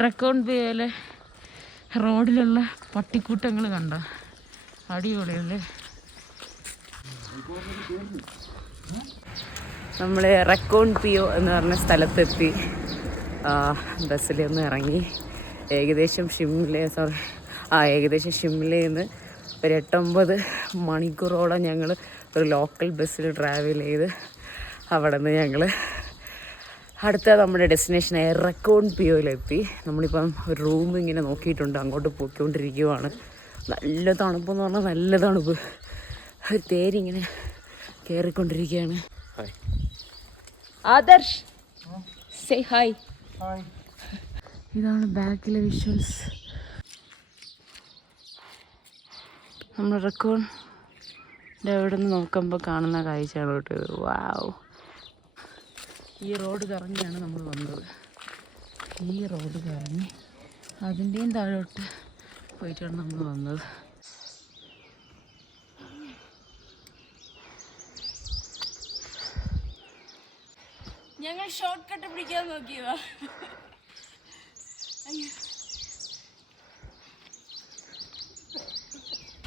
റെക്കോൺ ബേയിലെ റോഡിലുള്ള പട്ടിക്കൂട്ടങ്ങൾ കണ്ട അടിപൊളിയല്ലേ. നമ്മൾ റെക്കോൺ പിയോ എന്ന് പറഞ്ഞ സ്ഥലത്തെത്തി. ബസ്സിൽ നിന്ന് ഇറങ്ങി ഏകദേശം ഷിംലയിൽ നിന്ന് ഒരു 8-9 മണിക്കൂറോളം ഞങ്ങൾ ഒരു ലോക്കൽ ബസ്സിൽ ട്രാവൽ ചെയ്ത് അവിടെ നിന്ന് ഞങ്ങൾ അടുത്ത നമ്മുടെ ഡെസ്റ്റിനേഷനായ റെക്കോൺ പിയോയിലെത്തി. നമ്മളിപ്പം ഒരു റൂം ഇങ്ങനെ നോക്കിയിട്ടുണ്ട്, അങ്ങോട്ട് പോയിക്കൊണ്ടിരിക്കുവാണ്. നല്ല തണുപ്പെന്ന് പറഞ്ഞാൽ നല്ല തണുപ്പ്. ഒരു തേരിങ്ങനെ കയറിക്കൊണ്ടിരിക്കുകയാണ്. Adarsh say hi. ഇതാണ് ബാക്കിലെ വിഷ്വൽസ്. നമ്മൾ റെക്കോണിൻ്റെ അവിടെ നിന്ന് നോക്കുമ്പോൾ കാണുന്ന കാഴ്ചയാണ് കേട്ടോ. വാവ്, ഈ റോഡ് കറങ്ങിയാണ് നമ്മൾ വന്നത്. ഈ റോഡ് കറങ്ങി അതിൻ്റെയും താഴോട്ട് പോയിട്ടാണ് നമ്മൾ വന്നത്. ഞങ്ങൾ ഷോർട്ട് കട്ട് പിടിക്കാൻ നോക്കിയതാ. അയ്യോ,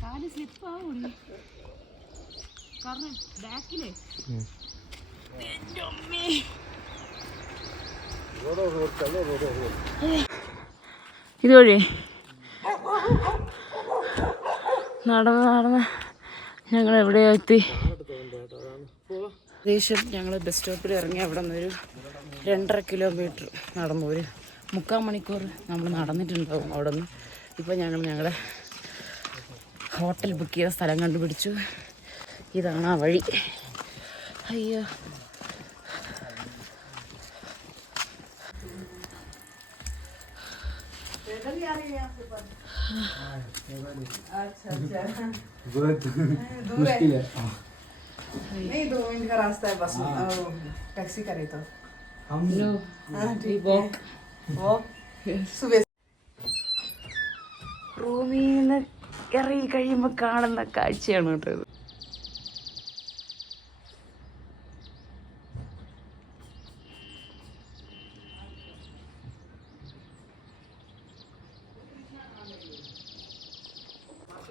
കാല് സ്ലിപ്പാവൂടി, കാരണം ബാക്കിലേ ഇതുവഴി നടന്ന് ഞങ്ങൾ എവിടെയോ എത്തി. ഏകദേശം ഞങ്ങൾ ബസ് സ്റ്റോപ്പിൽ ഇറങ്ങി അവിടെ നിന്നൊരു 2.5 കിലോമീറ്റർ നടന്നു. ഒരു 3/4 മണിക്കൂർ നമ്മൾ നടന്നിട്ടുണ്ടാവും അവിടെ നിന്ന്. ഇപ്പോൾ ഞങ്ങളുടെ ഹോട്ടൽ ബുക്ക് ചെയ്ത സ്ഥലം കണ്ടുപിടിച്ചു. ഇതാണ് ആ വഴി. അയ്യോ, नहीं 2 मिनट का रास्ता है बस टैक्सी करे तो हम सुबह റൂമിൽ നിന്ന് ഇറങ്ങി കഴിയുമ്പോൾ കാണുന്ന കാഴ്ചയാണ് കേട്ടോ ഇത്.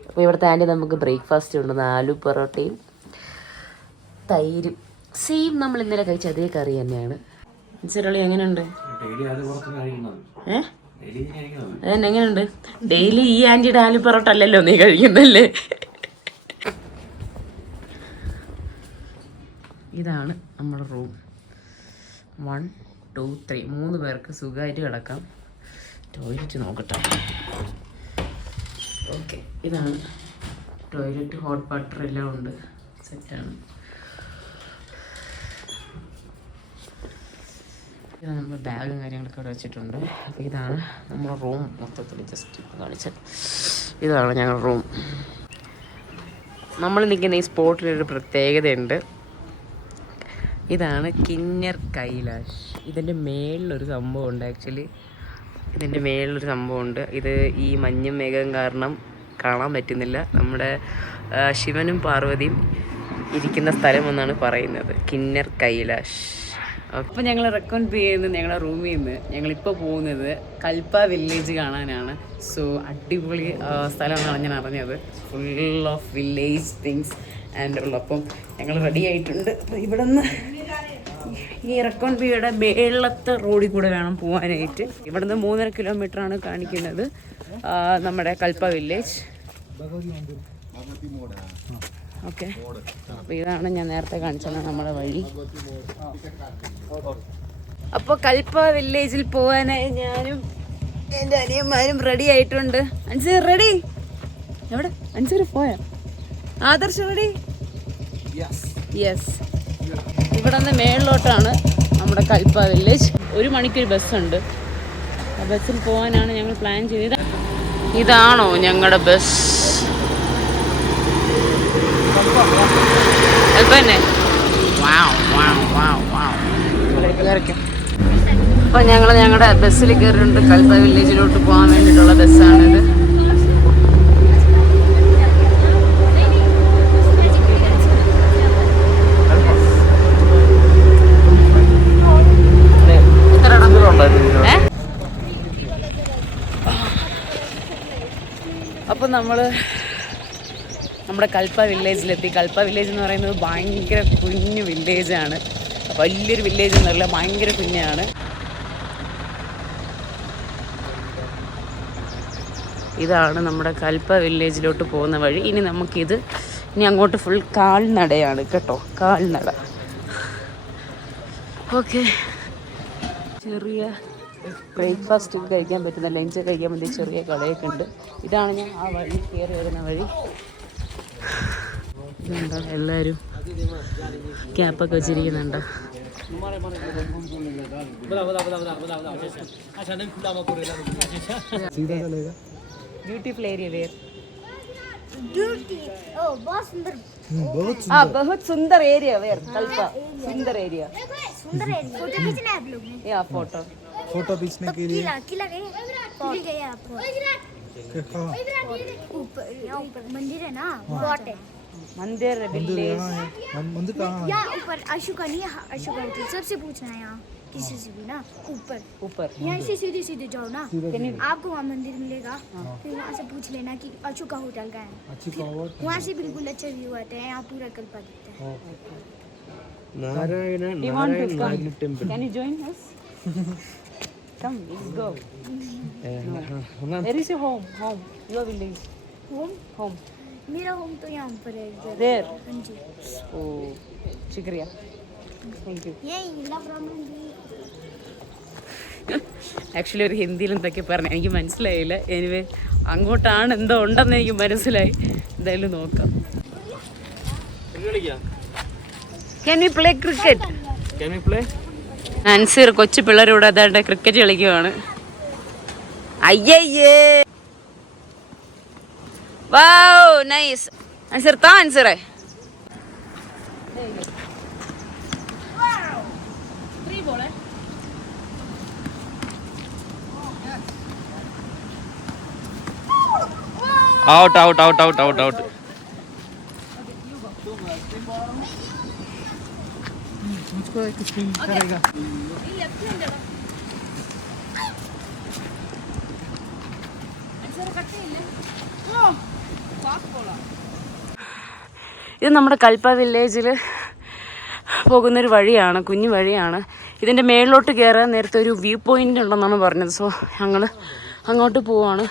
അപ്പോൾ ഇവിടുത്തെ ആൻറ്റി നമുക്ക് ബ്രേക്ക്ഫാസ്റ്റ് ഉണ്ട്. 4 പൊറോട്ടയും തൈരും. സെയിം നമ്മൾ ഇന്നലെ കഴിച്ച അതേ കറി തന്നെയാണ്. ചെറുളി എങ്ങനെയുണ്ട്? അതന്നെ എങ്ങനെയുണ്ട്? ഡെയിലി ഈ ആൻറ്റിയുടെ ആലു പൊറോട്ട അല്ലല്ലോ നീ കഴിക്കുന്നല്ലേ. ഇതാണ് നമ്മുടെ റൂം. 1 2 3 3 പേർക്ക് സുഖമായിട്ട് കിടക്കാം. ടോയ്ലറ്റ് നോക്കട്ടെ. ഓക്കെ, ഇതാണ് ടോയ്ലറ്റ്. ഹോട്ട് വാട്ടർ എല്ലാം ഉണ്ട്, സെറ്റാണ്. ഇതാണ് നമ്മുടെ ബാഗും കാര്യങ്ങളൊക്കെ അവിടെ വെച്ചിട്ടുണ്ട്. അപ്പോൾ ഇതാണ് നമ്മുടെ റൂം മൊത്തത്തിൽ ജസ്റ്റ് കാണിച്ചത്. ഇതാണ് ഞങ്ങളുടെ റൂം. നമ്മൾ നിൽക്കുന്ന ഈ സ്പോട്ടിലൊരു പ്രത്യേകതയുണ്ട്. ഇതാണ് കിന്നർ കൈലാഷ്. ഇതിൻ്റെ മേളിലൊരു സംഭവമുണ്ട്. ആക്ച്വലി ഇതിൻ്റെ മേളിലൊരു സംഭവമുണ്ട്. ഇത് ഈ മഞ്ഞും മേഘം കാരണം കാണാൻ പറ്റുന്നില്ല. നമ്മുടെ ശിവനും പാർവതിയും ഇരിക്കുന്ന സ്ഥലമെന്നാണ് പറയുന്നത്, കിന്നർ കൈലാഷ്. അപ്പോൾ ഞങ്ങൾ റെക്കോൺ ചെയ്യുന്നത് ഞങ്ങളുടെ റൂമിൽ നിന്ന് ഞങ്ങളിപ്പോൾ പോകുന്നത് കൽപ്പ വില്ലേജ് കാണാനാണ്. സോ അടിപൊളി സ്ഥലമാണ് ഞാൻ അറിഞ്ഞത്. Full of village things and ഉള്ളു. അപ്പം ഞങ്ങൾ റെഡി ആയിട്ടുണ്ട്. അപ്പോൾ ഇവിടെ നിന്ന് ഈ റെക്കോൺ ബിയുടെ മേളത്തെ റോഡിൽ കൂടെ വേണം പോകാനായിട്ട്. ഇവിടെ നിന്ന് 3.5 കിലോമീറ്ററാണ് കാണിക്കുന്നത് നമ്മുടെ കൽപ്പ വില്ലേജ്. ഓക്കെ, അപ്പോൾ ഇതാണ് ഞാൻ നേരത്തെ കാണിച്ചത് നമ്മുടെ വഴി. അപ്പോൾ കൽപ്പ വില്ലേജിൽ പോകാനായി ഞാനും എൻ്റെ അനിയന്മാരും റെഡി ആയിട്ടുണ്ട്. അൻസീർ റെഡി? എവിടെ അൻസീർ പോയാ? ആദർശ് റെഡി? യെസ്. ഇവിടെ നിന്ന് മേളിലോട്ടാണ് നമ്മുടെ കൽപ്പ വില്ലേജ്. 1 മണിക്കൊരു ബസ്സുണ്ട്. ആ ബസ്സിൽ പോകാനാണ് ഞങ്ങൾ പ്ലാൻ ചെയ്തത്. ഇതാണോ ഞങ്ങളുടെ ബസ്? തന്നെ അപ്പോൾ ഞങ്ങൾ ഞങ്ങളുടെ ബസ്സിൽ കയറിയിട്ടുണ്ട്. കൽപ്പ വില്ലേജിലോട്ട് പോകാൻ വേണ്ടിയിട്ടുള്ള ബസ്സാണിത്. നമ്മൾ നമ്മുടെ കൽപ്പ വില്ലേജിലെത്തി. കൽപ്പ വില്ലേജ് എന്ന് പറയുന്നത് ഭയങ്കര കുഞ്ഞു വില്ലേജാണ്. വലിയൊരു വില്ലേജ് എന്നല്ല, ഭയങ്കര കുഞ്ഞാണ്. ഇതാണ് നമ്മുടെ കൽപ്പ വില്ലേജിലോട്ട് പോകുന്ന വഴി. ഇനി അങ്ങോട്ട് ഫുൾ കാൽനടയാണ് കേട്ടോ, കാൽനട. ഓക്കെ, ചെറിയ ബ്രേക്ക്ഫാസ്റ്റ് കഴിക്കാൻ പറ്റുന്ന, ലഞ്ച് കഴിക്കാൻ വേണ്ടി ചെറിയ കടയൊക്കെ ഉണ്ട്. ഇതാണ് ഞാൻ ആ വഴി കയറി വരുന്ന വഴി. ഇതുണ്ടോ, എല്ലാവരും ക്യാപ്പൊക്കെ വെച്ചിരിക്കുന്നുണ്ടോ. ब्यूटीफुल एरिया वेयर बहुत सुंदर एरिया वेयर कल्पा सुंदर एरिया फोटो खींचना है आप लोग ने या फोटो खींचने के लिए किला गए आपको ऊपर मंदिर है ना, फोर्ट है, मंदिर विलेज मंदिर कहाँ है? यहाँ ऊपर अशोका नहीं, अशोका होटल सबसे पूछना है यहाँ किसी से भी ना, ऊपर यहाँ से सीधे सीधे जाओ ना, आपको वहाँ मंदिर मिलेगा। फिर वहाँ से पूछ लेना कि अशोका होटल का है, वहाँ से बिल्कुल अच्छा व्यू आता है, यहाँ पूरा कल्पा दिखता है। Do you want to come? Can you join us? Come, let's go. Where is your home? Your village? Home. मेरा होम तो यहाँ पर है इधर। There. हाँ जी। Oh, शुक्रिया. Thank you. यही लव रामन जी। ആക്ച്വലി ഒരു ഹിന്ദിയിൽ എന്തൊക്കെ പറഞ്ഞു എനിക്ക് മനസ്സിലായില്ല. എനിവേ അങ്ങോട്ടാണ് എന്തോ ഉണ്ടെന്ന് എനിക്ക് മനസ്സിലായി. എന്തായാലും നോക്കാം. Can we play cricket? Anseer കൊച്ചു പിള്ളേരോട് അതാണ്ട് ക്രിക്കറ്റ് കളിക്കുവാണ്. അയ്യയ്യേ, വൗ നൈസ്. അൻസീർ താ, അൻസീറേ out मुझको एक स्पिन करेगा. ഇത് നമ്മുടെ കൽപ്പ വില്ലേജിൽ പോകുന്നൊരു വഴിയാണ്, കുഞ്ഞു വഴിയാണ്. ഇതിൻ്റെ മേളിലോട്ട് കയറാൻ നേരത്തെ ഒരു വ്യൂ പോയിൻ്റ് ഉണ്ടെന്നാണ് പറഞ്ഞത്. സോ ഞങ്ങൾ അങ്ങോട്ട് പോവാണ്.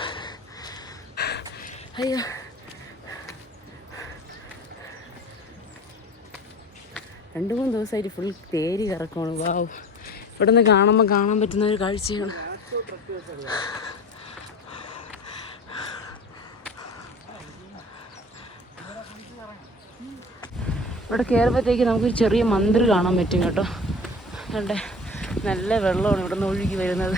അയ്യോ, രണ്ട് മൂന്ന് ദിവസമായിട്ട് ഫുൾ തേരി കറക്കമാണ്. വാവ്, ഇവിടെ നിന്ന് കാണുമ്പോൾ കാണാൻ പറ്റുന്ന ഒരു കാഴ്ചയാണ്. ഇവിടെ കയറുമ്പോഴത്തേക്ക് നമുക്കൊരു ചെറിയ മന്ദിർ കാണാൻ പറ്റും കേട്ടോ. കണ്ടേ, നല്ല വെള്ളമാണ് ഇവിടെ നിന്ന് ഒഴുകി വരുന്നത്.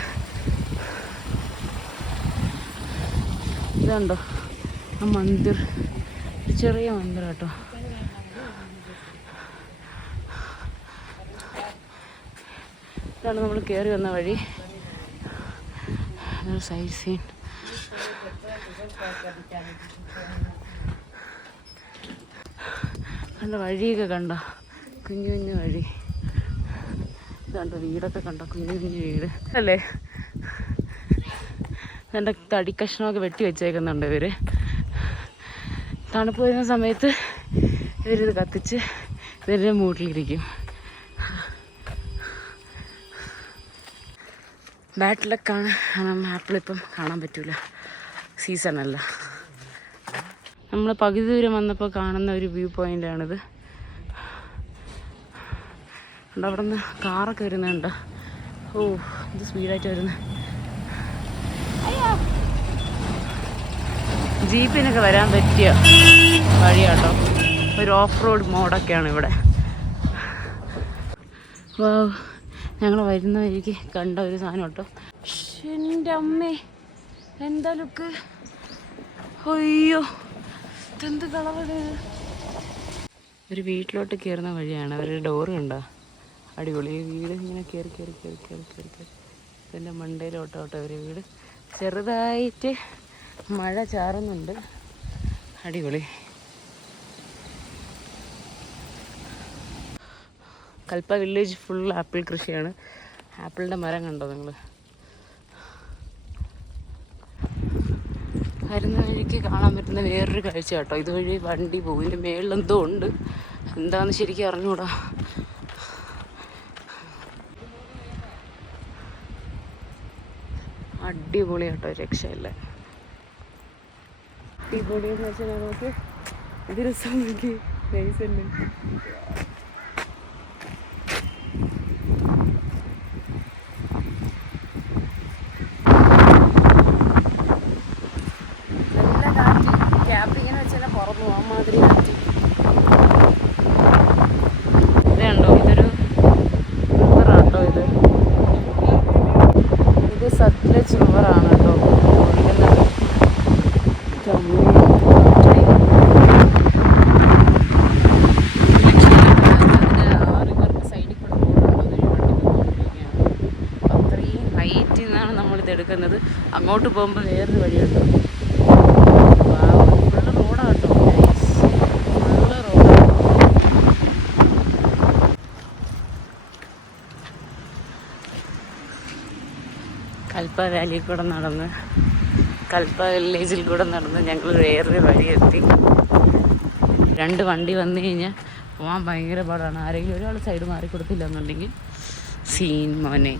ഇതുണ്ടോ ആ മന്ദിർ, ചെറിയ മന്ദിർ കേട്ടോ. ഇതാണ് നമ്മൾ കയറി വന്ന വഴി. Side scene. കണ്ട വഴിയൊക്കെ കണ്ട, കുഞ്ഞു കുഞ്ഞു വഴി. ഇതാണ്ടോ വീടൊക്കെ കണ്ട, കുഞ്ഞു കുഞ്ഞു വീട് അല്ലേ. എൻ്റെ തടിക്കഷ്ണമൊക്കെ വെട്ടി വെച്ചേക്കുന്നുണ്ട് ഇവർ. തണുപ്പ് വരുന്ന സമയത്ത് ഇവരിത് കത്തിച്ച് ഇതിൻ്റെ മൂട്ടിലിരിക്കും. ബാറ്റിലൊക്കെ ആപ്പിളിപ്പം കാണാൻ പറ്റൂല, സീസണല്ല. നമ്മൾ പകുതി ദൂരം വന്നപ്പോൾ കാണുന്ന ഒരു വ്യൂ പോയിൻ്റാണിത്. അവിടെ നിന്ന് കാറൊക്കെ വരുന്നുണ്ട്. ഓ, ഇത് സ്പീഡായിട്ട് വരുന്നത്. ജീപ്പിനൊക്കെ വരാൻ പറ്റിയ വഴിയാട്ടോ. ഒരു ഓഫ് റോഡ് മോഡൊക്കെയാണ് ഇവിടെ. വാവ്, ഞങ്ങൾ വരുന്ന വഴിക്ക് കണ്ട ഒരു സാധനം കേട്ടോ. എൻ്റെ അമ്മേ, എന്താ ലുക്ക്. അയ്യോ, ഇതെന്ത് കളറാണ്. ഒരു വീട്ടിലോട്ട് കയറുന്ന വഴിയാണ്. അവരുടെ ഡോറ് കണ്ടോ, അടിപൊളി. വീട് ഇങ്ങനെ കയറി കയറി കയറി കയറി കയറി കയറി ഇതിൻ്റെ മണ്ടയിലോട്ടോട്ടോ ഒരു വീട്. ചെറുതായിട്ട് മഴ ചാറുന്നുണ്ട്. അടിപൊളി. കൽപ്പ വില്ലേജ് ഫുൾ ആപ്പിൾ കൃഷിയാണ്. ആപ്പിളിൻ്റെ മരം കണ്ടോ നിങ്ങൾ. വരുന്ന വഴിക്ക് കാണാൻ പറ്റുന്ന വേറൊരു കാഴ്ച കേട്ടോ. ഇതുവഴി വണ്ടി പോകും. ഇതിൻ്റെ മേളിൽ എന്തോ ഉണ്ട്, എന്താണെന്ന് ശരിക്കും അറിഞ്ഞൂടാ. അടിപൊളി കേട്ടോ, രക്ഷയില്ല. അടിപൊളിയെന്ന് വെച്ചാൽ നമുക്ക് ഇത് രസം നോക്കി നൈസല്ലേ. നല്ല കാറ്റ്, ക്യാപ്പിങ്ങനെ വെച്ചാൽ പുറത്തു പോകാൻ മാതിരി കാറ്റ്. ഇതുണ്ടോ, ഇതൊരു റിവറാട്ടോ. ഇത് സത്ലജ് റിവറാണ് കേട്ടോ ഒഴുകുന്നത്. അത്രയും ഹൈറ്റിൽ നിന്നാണ് നമ്മളിത് എടുക്കുന്നത്. അങ്ങോട്ട് പോകുമ്പോൾ വേറൊരു വഴിയുണ്ട്. ഫുള്ള് റോഡാട്ടോ, ഫുള്ള് റോഡാണ്. കൽപ്പ വാലിയിൽ കൂടെ നടന്ന്, കൽപ്പ വില്ലേജിൽ കൂടെ നടന്ന് ഞങ്ങൾ വേറൊരു വഴിയെത്തി. 2 വണ്ടി വന്നു കഴിഞ്ഞാൽ പോകാൻ ഭയങ്കര പാടാണ്. ആരെങ്കിലും ഒരാൾ സൈഡ് മാറി കൊടുത്തില്ല എന്നുണ്ടെങ്കിൽ സീൻ മോനെ.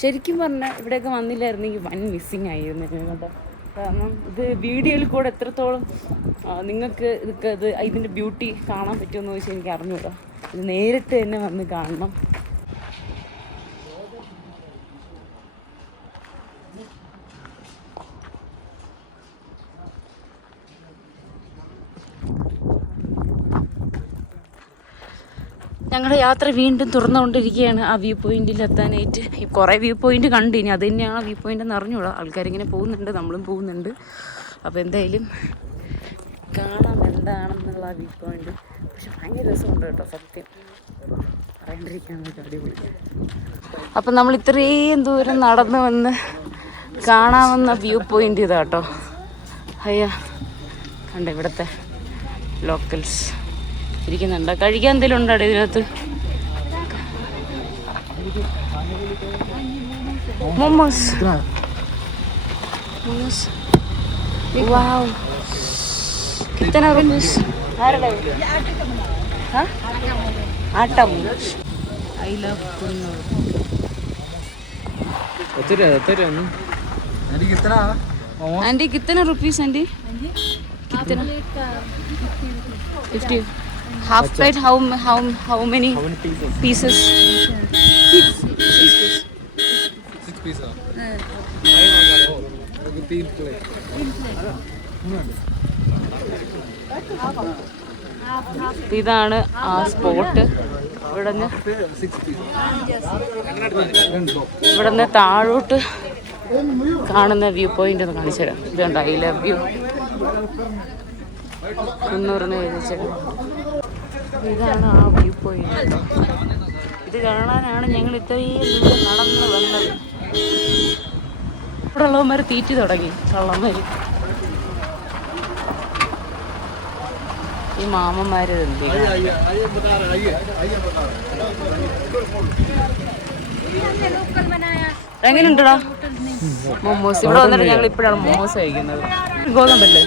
ശരിക്കും പറഞ്ഞാൽ ഇവിടെയൊക്കെ വന്നില്ലായിരുന്നെങ്കിൽ വൻ മിസ്സിങ് ആയിരുന്നു കേട്ടോ. കാരണം ഇത് വീഡിയോയിൽ കൂടെ എത്രത്തോളം നിങ്ങൾക്ക് ഇതിൻ്റെ ബ്യൂട്ടി കാണാൻ പറ്റുമെന്ന് ചോദിച്ചാൽ എനിക്ക് അറിഞ്ഞൂടാ. ഇത് നേരിട്ട് തന്നെ വന്ന് കാണണം. ഞങ്ങളുടെ യാത്ര വീണ്ടും തുറന്നുകൊണ്ടിരിക്കുകയാണ്. ആ വ്യൂ പോയിന്റിൽ എത്താനായിട്ട് കുറേ വ്യൂ പോയിന്റ് കണ്ടു. ഇനി അത് തന്നെയാണ് വ്യൂ പോയിന്റ് എന്ന് അറിഞ്ഞൂടാ. ആൾക്കാരിങ്ങനെ പോകുന്നുണ്ട്, നമ്മളും പോകുന്നുണ്ട്. അപ്പോൾ എന്തായാലും കാണാം എന്താണെന്നുള്ള വ്യൂ പോയിന്റ്. പക്ഷെ ഭയങ്കര രസമുണ്ട് കേട്ടോ, സത്യം പറയാണ്ടിരിക്കാൻ അടിപൊളി. അപ്പം നമ്മൾ ഇത്രയും ദൂരം നടന്നു വന്ന് കാണാവുന്ന വ്യൂ പോയിന്റ് ഇതാ കേട്ടോ. അയ്യാ കണ്ട ഇവിടുത്തെ ലോക്കൽസ് ഇരിക്കുന്നുണ്ട്. കഴിക്കാൻ എന്തെങ്കിലും ഉണ്ടോ ഇതിനകത്ത്? മോമോസ്. വാവ്, कितना रुपीस? आटा momos. I love Coonoor. Aunty कितना रुपीस? आंटी कितना? 50. Half plate. How many pieces? 6 pieces. 6 pieces. ഇതാണ് ആ സ്പോട്ട്. ഇവിടുന്ന് താഴോട്ട് കാണുന്ന വ്യൂ പോയിന്റ് ഒന്ന് കാണിച്ചു തരാം. ഇത് കണ്ടോ, ഐ ലവ് യു കുന്നൂർന്ന് എഴുതിച്ചത്. ഇതാണ് ആ വ്യൂ പോയിന്റ്. ഇത് കാണാനാണ് ഞങ്ങൾ ഇത്രയും ദൂരം നടന്ന് വന്നത്. ഇവിടെ ഉള്ളവന്മാർ തീറ്റി തുടങ്ങി, കള്ളന്മാർ. ഈ മാമന്മാര് എന്ത് എങ്ങനെയുണ്ടടാ മോമോസ്? ഇവിടെ വന്നിട്ട് ഞങ്ങൾ ഇപ്പോഴാണ് മോമോസ് കഴിക്കുന്നത്. ഗോതമ്പല്ലേ?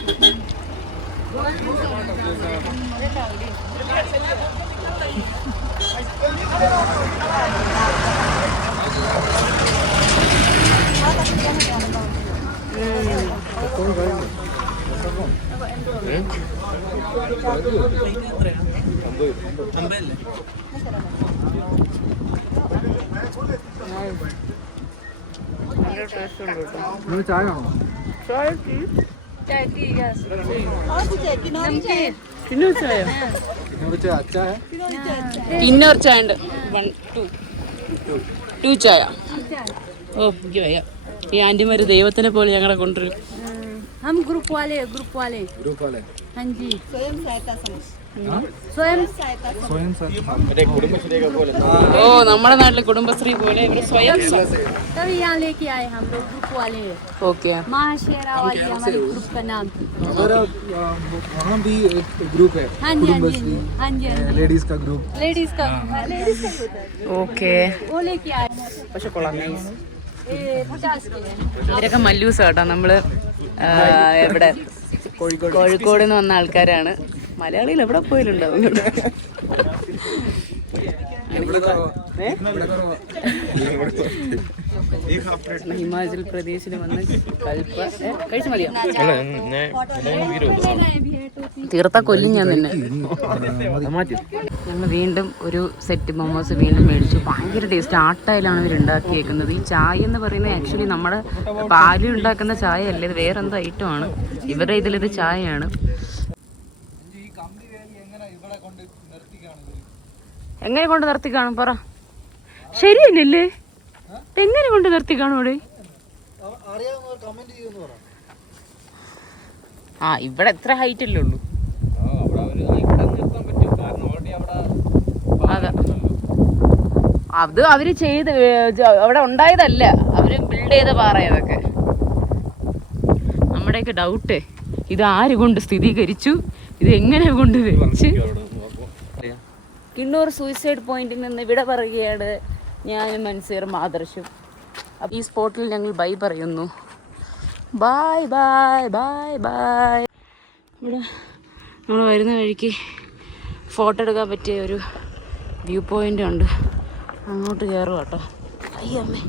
ചായ ആണോ? കിന്നർ ചായ ഉണ്ട്. 1 2 ചായ. ഓ എനിക്ക് വയ്യ. ഈ ആന്റിമാര് ദൈവത്തിനെ പോലെ ഞങ്ങളെ കൊണ്ടുവരും. हम ग्रुप वाले हाँ जी स्वयं ഓ നമ്മുടെ നാട്ടിലെ കുടുംബശ്രീ പോലെ ഇവര് സ്വയം तभी यहाँ लेके आए हम लोग ग्रुप वाले. ഓക്കെ. महाशेरा वाली हमारे ग्रुप का नाम. हमारा वहाँ भी एक ग्रुप है. हाँ जी हाँ जी लेडीज का ग्रुप. लेडीज का ഓക്കെ. वो लेके आए. പക്ഷെ കൊള്ളാം, നൈസ്. ये 50 के है. ഇവരൊക്കെ മല്ലൂസ് കേട്ടോ. നമ്മള് എവിടെ കോഴിക്കോട് നിന്ന് വന്ന ആൾക്കാരാണ്. മലയാളികൾ എവിടെ പോയാലുണ്ടാവും. ഹിമാചൽ പ്രദേശിൽ വന്ന് കൽപ്പ കഴിച്ചു മതിയോ? തീർത്ത കൊല്ലും ഞാൻ തന്നെ. ഞങ്ങൾ വീണ്ടും ഒരു സെറ്റ് മൊമോസ് വീണ്ടും മേടിച്ചു. ഭയങ്കര ടേസ്റ്റ്. ആട്ടയിലാണ് ഇവർ ഉണ്ടാക്കിയേക്കുന്നത്. ഈ ചായ എന്ന് പറയുന്നത് ആക്ച്വലി നമ്മുടെ പാലിൽ ഉണ്ടാക്കുന്ന ചായ അല്ല, ഇത് വേറെ എന്തോ ഐറ്റമാണ്. ഇവരുടെ ഇതിലിത് ചായയാണ്. എങ്ങനെ കൊണ്ട് നിർത്തി കാണും പറ? ശരിയല്ലേ? എങ്ങനെ കൊണ്ട് നിർത്തി കാണും ഇവിടെ? ആ ഇവിടെ എത്ര ഹൈറ്റ് അല്ലേ ഉള്ളൂ. അതെ, അത് അവര് ചെയ്ത് അവിടെ ഉണ്ടായതല്ല, അവര് ബിൽഡ് ചെയ്ത പാറയതൊക്കെ. നമ്മുടെയൊക്കെ ഡൗട്ട് ഇത് ആര് കൊണ്ട് സ്ഥിരീകരിച്ചു, ഇത് എങ്ങനെ കൊണ്ട് വെച്ച്. കിണ്ണൂർ സൂയിസൈഡ് പോയിന്റിൽ നിന്ന് ഇവിടെ പറയുകയാണ് ഞാനും മൻസീറും ആദർശും. അപ്പം ഈ സ്പോട്ടിൽ ഞങ്ങൾ ബൈ പറയുന്നു. Bye bye bye bye. ഇവിടെ നമ്മൾ വരുന്ന വഴിക്ക് ഫോട്ടോ എടുക്കാൻ പറ്റിയ ഒരു വ്യൂ പോയിൻ്റ് ഉണ്ട്. അങ്ങോട്ട് കയറുക കേട്ടോ. അയ്യമ്മേ,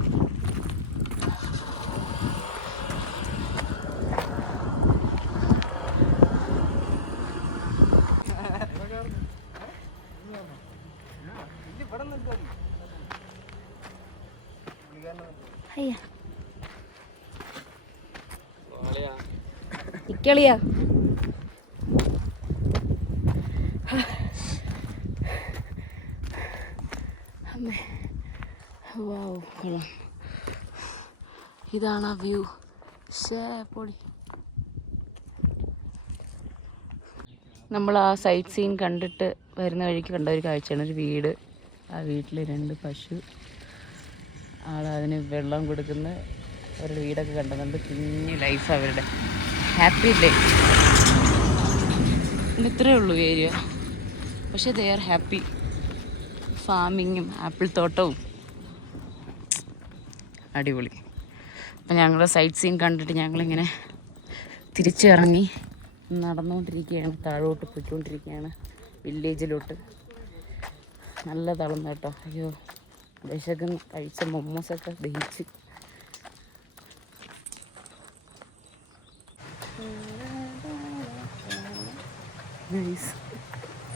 ഇക്കളിയാ. അമ്മേ, വാവ്, കൊള്ളാം. ഇതാണ് ആ വ്യൂ. പൊളി. നമ്മൾ ആ സൈറ്റ് സീൻ കണ്ടിട്ട് വരുന്ന വഴിക്ക് കണ്ട ഒരു കാഴ്ചയാണ് ഒരു വീട്. ആ വീട്ടിൽ 2 പശു, ആളതിന് വെള്ളം കൊടുക്കുന്ന അവരുടെ വീടൊക്കെ കണ്ടുന്നുണ്ട്. കുഞ്ഞു ലൈഫ് അവരുടെ, ഹാപ്പി ലൈഫ്. ഇത്രയേ ഉള്ളൂ ഏരിയ, പക്ഷേ ദേ ആർ ഹാപ്പി. ഫാമിങ്ങും ആപ്പിൾ തോട്ടവും അടിപൊളി. അപ്പം ഞങ്ങൾ സൈറ്റ് സീൻ കണ്ടിട്ട് ഞങ്ങളിങ്ങനെ തിരിച്ചിറങ്ങി നടന്നുകൊണ്ടിരിക്കുകയാണ്. താഴോട്ട് പോയിക്കൊണ്ടിരിക്കുകയാണ് വില്ലേജിലോട്ട്. നല്ല തളർന്നു കേട്ടോ. അയ്യോ, വിശക്കും. കഴിച്ച മൊമ്മോസൊക്കെ ദഹിച്ച്.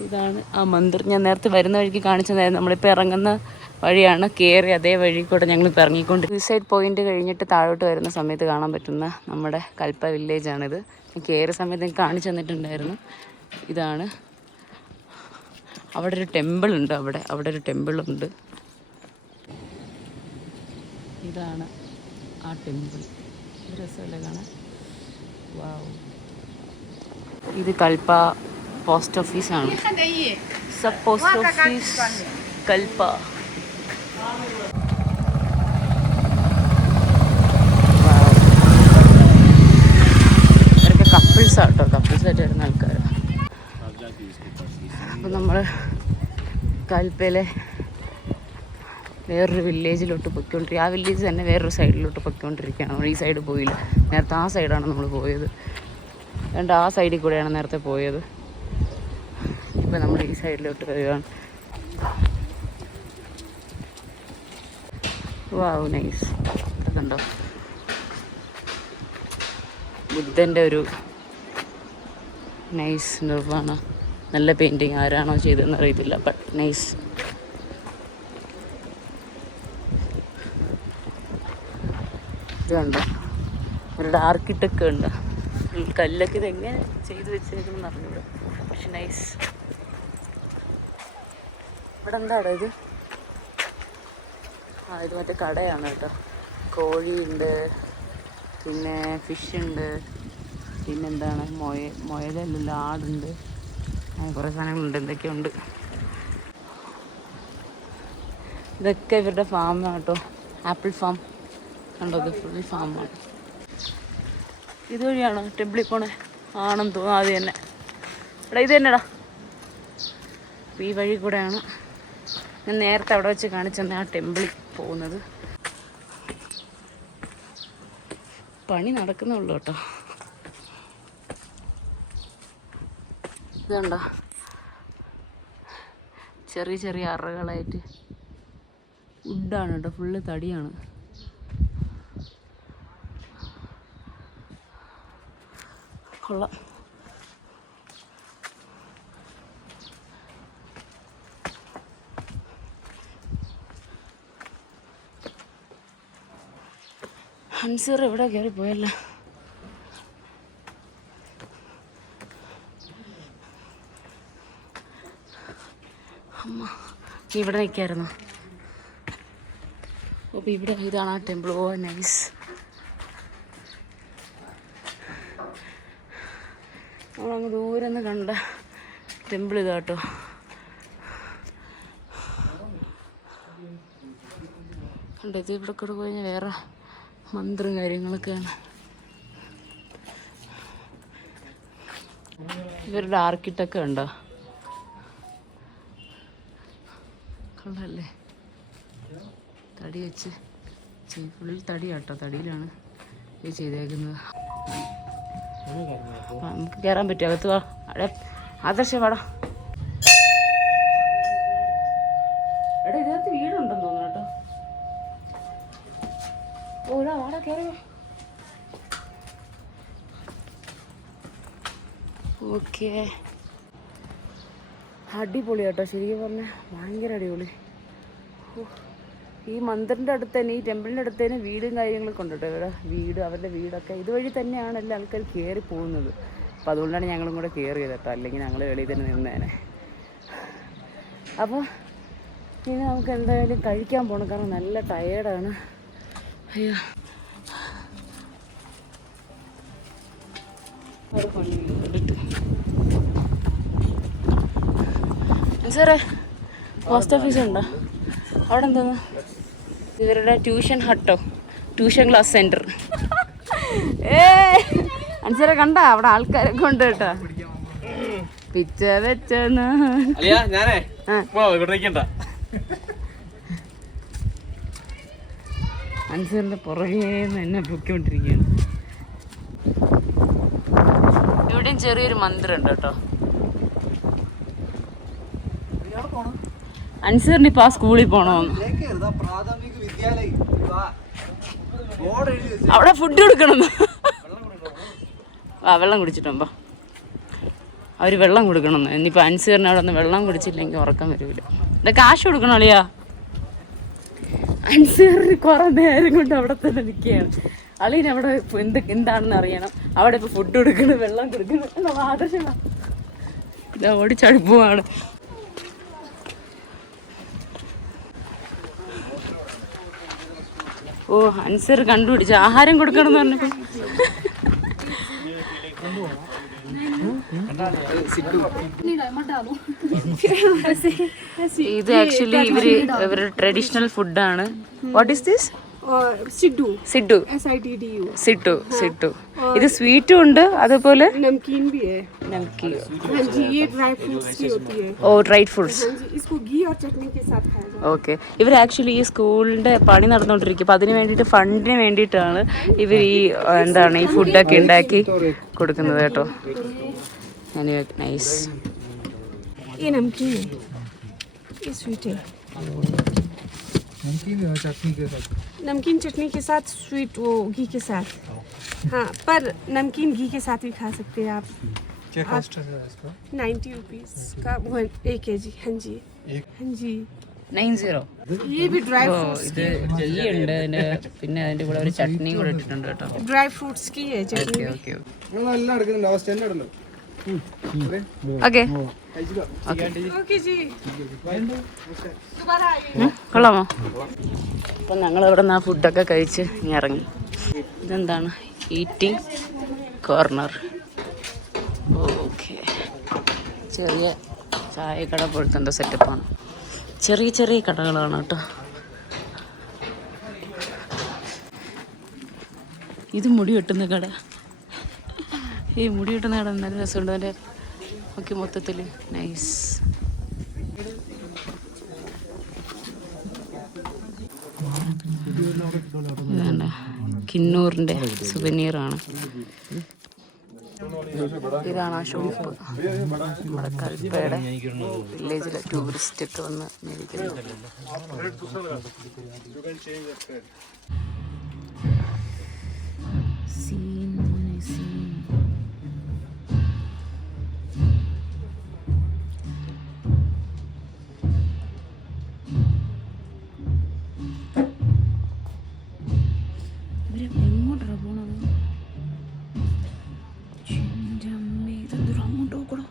ഇതാണ് ആ മന്ദിർ. ഞാൻ നേരത്തെ വരുന്ന വഴിക്ക് കാണിച്ചതായിരുന്നു. നമ്മളിപ്പോൾ ഇറങ്ങുന്ന വഴിയാണ്. കയറി അതേ വഴി കൂടെ ഞങ്ങളിപ്പോൾ ഇറങ്ങിക്കൊണ്ട് സൂയിസൈഡ് പോയിന്റ് കഴിഞ്ഞിട്ട് താഴോട്ട് വരുന്ന സമയത്ത് കാണാൻ പറ്റുന്ന നമ്മുടെ കൽപ്പ വില്ലേജാണിത്. ഞാൻ കയറിയ സമയത്ത് എനിക്ക് കാണിച്ചു തന്നിട്ടുണ്ടായിരുന്നു. ഇതാണ്. അവിടെ ഒരു ടെമ്പിൾ ഉണ്ട്. അവിടെ ഒരു ടെമ്പിളുണ്ട്. ഇതാണ് ആ ടെമ്പിൾ. രസമല്ലേ കാണാൻ? വാവ്. ഇത് കൽപ്പ പോസ്റ്റ് ഓഫീസാണ്. സബ് പോസ്റ്റ് ഓഫീസ് കൽപ്പ. ഇവരൊക്കെ കപ്പിൾസാണ് കേട്ടോ. കപ്പിൾസായിട്ട് വരുന്ന ആൾക്കാർ. അപ്പം നമ്മൾ കൽപ്പയിലെ വേറൊരു വില്ലേജിലോട്ട് പൊയ്ക്കൊണ്ടിരിക്കുക. ആ വില്ലേജ് തന്നെ വേറൊരു സൈഡിലോട്ട് പൊയ്ക്കൊണ്ടിരിക്കുകയാണ്. നമ്മൾ ഈ സൈഡ് പോയില്ല. നേരത്തെ ആ സൈഡാണ് നമ്മൾ പോയത്. അതുകൊണ്ട് ആ സൈഡിൽ കൂടെയാണ് നേരത്തെ പോയത്. ഇപ്പം നമ്മൾ ഈ സൈഡിലോട്ട് വരികയാണ്. വാവ്, നൈസ്. അതുണ്ടോ ബുദ്ധൻ്റെ ഒരു നൈസ് നിർവ്വാണ. നല്ല പെയിൻറ്റിങ്. ആരാണോ ചെയ്തതെന്ന് അറിയത്തില്ല, ബട്ട് നൈസ്. ഇത് കണ്ടോ, അവരുടെ ആർക്കിടെക്ട് ഉണ്ട്. കല്ലൊക്കെ ഇതെങ്ങനെ ചെയ്ത് വെച്ചേക്കണമെന്ന് അറിഞ്ഞൂടെ, പക്ഷെ നൈസ്. ഇവിടെ എന്താടോ ഇത്? ആ, ഇത് മറ്റേ കടയാണ് കേട്ടോ. കോഴിയുണ്ട്, പിന്നെ ഫിഷ് ഉണ്ട്, പിന്നെന്താണ് മുയലല്ലല്ലോ, ആടുണ്ട്, അങ്ങനെ കുറേ സാധനങ്ങളുണ്ട്. എന്തൊക്കെയുണ്ട്. ഇതൊക്കെ ഇവരുടെ ഫാമാണ് കേട്ടോ. ആപ്പിൾ ഫാം കണ്ടോ, ഇത് ഫുൾ ഫാമാണ്. ഇതുവഴിയാണോ ടെമ്പിളിൽ പോണേ? ആണെന്ന് തോന്നുന്നു. ആദ്യം തന്നെ ഇവിടെ ഇത് തന്നെടാ. അപ്പോൾ ഈ വഴി കൂടെയാണ് ഞാൻ നേരത്തെ അവിടെ വെച്ച് കാണിച്ചെന്ന ആ ടെമ്പിളിൽ പോകുന്നത്. പണി നടക്കുന്നുള്ളൂ കേട്ടോ. ഇതുണ്ടോ ചെറിയ ചെറിയ അറകളായിട്ട് വുഡാണ് കേട്ടോ, ഫുള്ള് തടിയാണ്. കൊള്ളാം. അൻസർ എവിടെ കയറി പോയല്ല. അമ്മ ഇവിടെ നിൽക്കായിരുന്നു. അപ്പോൾ ഇവിടെ ഇതാണ് ആ ടെമ്പിൾ. ഓ നൈസ്. നമ്മളങ്ങ് ദൂരെ നിന്ന് കണ്ട ടെമ്പിൾ ഇതാ കേട്ടോ. കണ്ടോ, ഇത് ഇവിടെ കൂടെ പോയി വേറെ മന്ത്രം കാര്യങ്ങളൊക്കെയാണ്. ഇവരുടെ ആർക്കിടെക്റ്റ് ഉണ്ടോ, കൊള്ളാല്ലേ. തടി വെച്ച് ഫുൾ തടിയാട്ടോ, തടിയിലാണ് ഇത് ചെയ്തേക്കുന്നത്. നമുക്ക് കയറാൻ പറ്റും അകത്ത്. വാ അവിടെ ആദർശ വാടാ. എടാ ഇതിനകത്ത് വീടുണ്ടെന്ന് തോന്നുന്നു കേട്ടോ. ഓടാ വാടാ കയറി. ഓക്കെ, അടിപൊളി കേട്ടോ, ശരിക്കും പറഞ്ഞാൽ ഭയങ്കര അടിപൊളി. ഈ മന്ദിറിൻ്റെ അടുത്ത് തന്നെ, ഈ ടെമ്പിളിൻ്റെ അടുത്ത് തന്നെ വീടും കാര്യങ്ങളൊക്കെ ഉണ്ട് കേട്ടോ. ഇവിടെ വീട്, അവരുടെ വീടൊക്കെ ഇതുവഴി തന്നെയാണ് എല്ലാ ആൾക്കാർ കയറി പോകുന്നത്. അപ്പോൾ അതുകൊണ്ടാണ് ഞങ്ങളും കൂടെ കയറിയത് കേട്ടോ, അല്ലെങ്കിൽ ഞങ്ങൾ വെളിയിൽ തന്നെ നിന്നേനെ. അപ്പോൾ ഇനി നമുക്ക് എന്തായാലും കഴിക്കാൻ പോകണം, കാരണം നല്ല ടയേർഡാണ്. അയ്യോ സാറേ, പോസ്റ്റ് ഓഫീസ് ഉണ്ടോ അവിടെ? എന്തോന്ന് ഇവരുടെ ട്യൂഷൻ ഹട്ടോ, ട്യൂഷൻ ക്ലാസ് സെൻറ്റർ. അൻസറെ കണ്ട അവിടെ ആൾക്കാരൊക്കെ ഉണ്ട് കേട്ടോ. പിച്ച വെച്ചെന്ന് അൻസറിന്റെ പുറകെ എന്നെ പൊക്കിക്കൊണ്ടിരിക്കുകയാണ്. ഇവിടെയും ചെറിയൊരു മന്ദിരം ഉണ്ട് കേട്ടോ. അൻസറിന് ഇപ്പൊ ആ സ്കൂളിൽ പോണോന്ന്. അവിടെ ഫുഡ് കൊടുക്കണം. ആ വെള്ളം കുടിച്ചിട്ടുമ്പോ അവര് വെള്ളം കൊടുക്കണം. ഇനിയിപ്പോ അൻസറിന് അവിടെ നിന്ന് വെള്ളം കുടിച്ചില്ലെങ്കിൽ ഉറക്കം വരൂല. ഇവിടെ കാശ് കൊടുക്കണം അളിയാ. അൻസറിന് കുറെ നേരം കൊണ്ട് അവിടെ തന്നെ നിൽക്കുകയാണ്. അളിന് അവിടെ എന്താണെന്ന് അറിയണം. അവിടെ ഇപ്പൊ ഫുഡ് കൊടുക്കണം, വെള്ളം കൊടുക്കണം. ആദർശം ഇതാ ഓടിച്ചടുപ്പമാണ്. ഓ അൻസർ കണ്ടുപിടിച്ച ആഹാരം കൊടുക്കണം എന്ന് പറഞ്ഞപ്പോ ഇത് ആക്ച്വലി ഇവരുടെ ട്രഡീഷണൽ ഫുഡാണ്. What is this? Siddu siddu SIDDU siddu siddu ഇത് സ്വീറ്റും ഉണ്ട് അതുപോലെ नमकीन भी है। നംകീൻ. हाँ जी, ये ड्राई फ्रूट्स की होती है। ഓ ഡ്രൈഡ് ഫ്രൂട്ട്സ്. हाँ जी, इसको घी और चटनी के साथ खाया जाता ഓക്കെ. ഇവർ ആക്ച്വലി ഈ സ്കൂളിൻ്റെ പണി നടന്നുകൊണ്ടിരിക്കും. അപ്പോൾ അതിന് വേണ്ടിയിട്ട് ഫണ്ടിന് വേണ്ടിയിട്ടാണ് ഇവർ ഈ എന്താണ് ഈ ഫുഡൊക്കെ ഉണ്ടാക്കി കൊടുക്കുന്നത് കേട്ടോ. നൈസ്. है। ये नमकीन है, ये स्वीट है। नमकीन चटनी के साथ, नमकीन चटनी के साथ, स्वीट वो घी के साथ। हाँ, पर नमकीन घी के साथ भी खा सकते हैं आप। क्या कॉस्ट है इसका? 90 रुपीज़ का 1 kg। हाँ जी, हाँ जी। 90. ये भी ड्राई ഓ फ्रूट्स ഇത് ഗീ ഉണ്ട് അതിന്, പിന്നെ അതിൻ്റെ കൂടെ ഒരു ചട്നിയും കൂടെ ഇട്ടിട്ടുണ്ട് കേട്ടോ. ड्राई फ्रूट्स की है चटनी। ഓക്കെ ഓക്കെ നിങ്ങളെല്ലാം എടുക്കുന്നുണ്ട്. അവസ്ഥ തന്നെ ഇടല്ലോ. ഓക്കെ ओके जी, दोबारा आइए। കൊള്ളാമോ? അപ്പം ഞങ്ങൾ ഇവിടെ നിന്ന് ആ ഫുഡൊക്കെ കഴിച്ച് ഇനി ഇറങ്ങി. ഇതെന്താണ്? Eating corner. ഓക്കെ. ചെറിയ ചായക്കട പോലത്തെ എന്തോ സെറ്റപ്പാണ്. ചെറിയ ചെറിയ കടകളാണ് കേട്ടോ. ഇത് മുടി വെട്ടുന്ന കട. ഈ മുടി വെട്ടുന്ന കട നല്ല രസമുണ്ട്. അതിൻ്റെ ഒക്കെ മൊത്തത്തിൽ നൈസ്. ഇതാണ് കിന്നൂറിൻ്റെ സുവനീറാണ്. ഇതാണ് ആ ഷോപ്പ്. നമ്മുടെ കൽപ്പയുടെ വില്ലേജിലെ ടൂറിസ്റ്റ് ഒക്കെ വന്ന് മേടിക്കുന്നത്. എങ്ങോട്ടാണ് പോണത്? അങ്ങോട്ട് നോക്കണോ?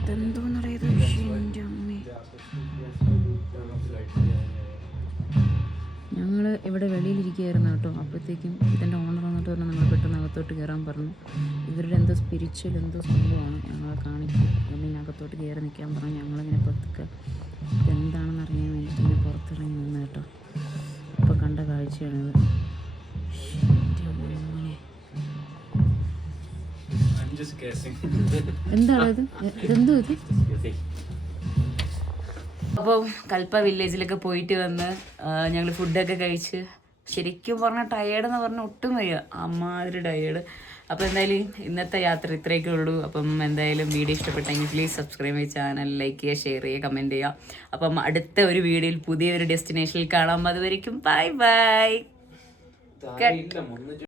ഇതെന്തോന്നറിയത്? ഞങ്ങൾ ഇവിടെ വെളിയിലിരിക്കുകയായിരുന്നു കേട്ടോ. അപ്പോഴത്തേക്കും ഇതിൻ്റെ ഓണർ വന്നിട്ട് പറഞ്ഞു നമ്മൾ പെട്ടെന്ന് അകത്തോട്ട് കയറാൻ പറഞ്ഞു. ഇവരുടെ എന്തോ സ്പിരിച്വൽ എന്തോ സംഭവമാണ് ഞങ്ങളെ കാണിക്കും. അല്ലെങ്കിൽ അകത്തോട്ട് കയറി നിൽക്കാൻ പറഞ്ഞു. ഞങ്ങളിങ്ങനെ പതുക്കെ എന്താണെന്ന് അറിയാൻ വേണ്ടിയിട്ട് ഇങ്ങനെ പുറത്തിറങ്ങി നിന്ന് കേട്ടോ. ഇപ്പോൾ കണ്ട കാഴ്ചയാണിത്. എന്താണ് ഇത്? ഇതെന്തോ ഇത്? അപ്പോൾ കൽപ്പ വില്ലേജിലൊക്കെ പോയിട്ട് വന്ന് ഞങ്ങൾ ഫുഡൊക്കെ കഴിച്ച് ശരിക്കും പറഞ്ഞാൽ ടയേർഡെന്ന് പറഞ്ഞാൽ ഒട്ടും വയ്യ, അമ്മാതിരി ടയേർഡ്. അപ്പോൾ എന്തായാലും ഇന്നത്തെ യാത്ര ഇത്രയൊക്കെ ഉള്ളൂ. അപ്പം എന്തായാലും വീഡിയോ ഇഷ്ടപ്പെട്ടെങ്കിൽ പ്ലീസ് സബ്സ്ക്രൈബ് ചെയ്യുക, ചാനൽ ലൈക്ക് ചെയ്യുക, ഷെയർ ചെയ്യുക, കമൻറ്റ് ചെയ്യുക. അപ്പം അടുത്ത ഒരു വീഡിയോയിൽ പുതിയൊരു ഡെസ്റ്റിനേഷനിൽ കാണാം. അതുവരെയ്ക്കും ബൈ ബൈ.